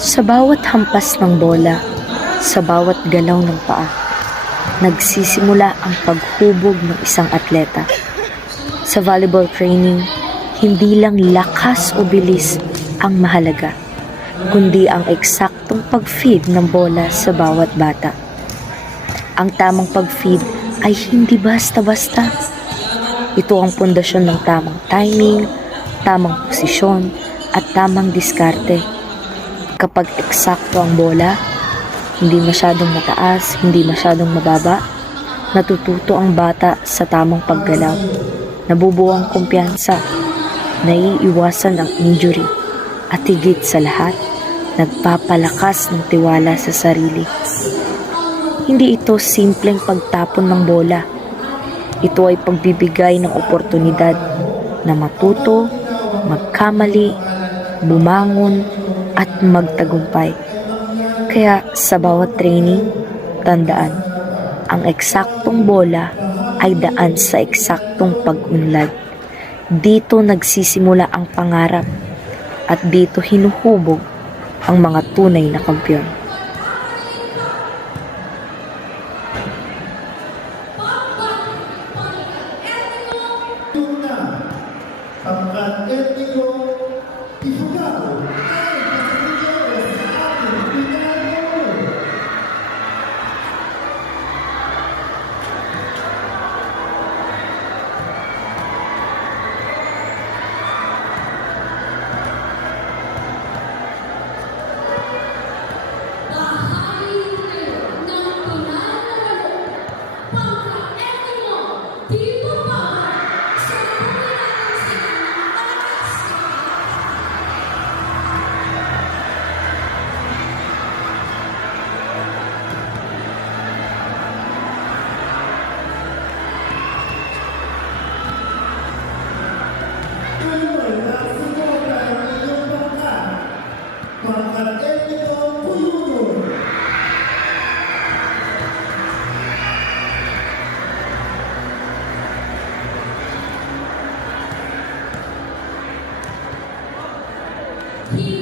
Sa bawat hampas ng bola, sa bawat galaw ng paa, nagsisimula ang paghubog ng isang atleta. Sa volleyball training, hindi lang lakas o bilis ang mahalaga, kundi ang eksaktong pag-feed ng bola sa bawat bata. Ang tamang pag-feed ay hindi basta-basta. Ito ang pundasyon ng tamang timing, tamang posisyon, at tamang diskarte. Kapag eksakto ang bola, hindi masyadong mataas, hindi masyadong mababa, natututo ang bata sa tamang paggalaw, nabubuo ang kumpiyansa, naiiwasan ang injury, at higit sa lahat, nagpapalakas ng tiwala sa sarili. Hindi ito simpleng pagtapon ng bola. Ito ay pagbibigay ng oportunidad na matuto, magkamali, bumangon, at magtagumpay. Kaya sa bawat training, tandaan, ang eksaktong bola ay daan sa eksaktong pag-unlad. Dito nagsisimula ang pangarap at dito hinuhubog ang mga tunay na kampiyon. He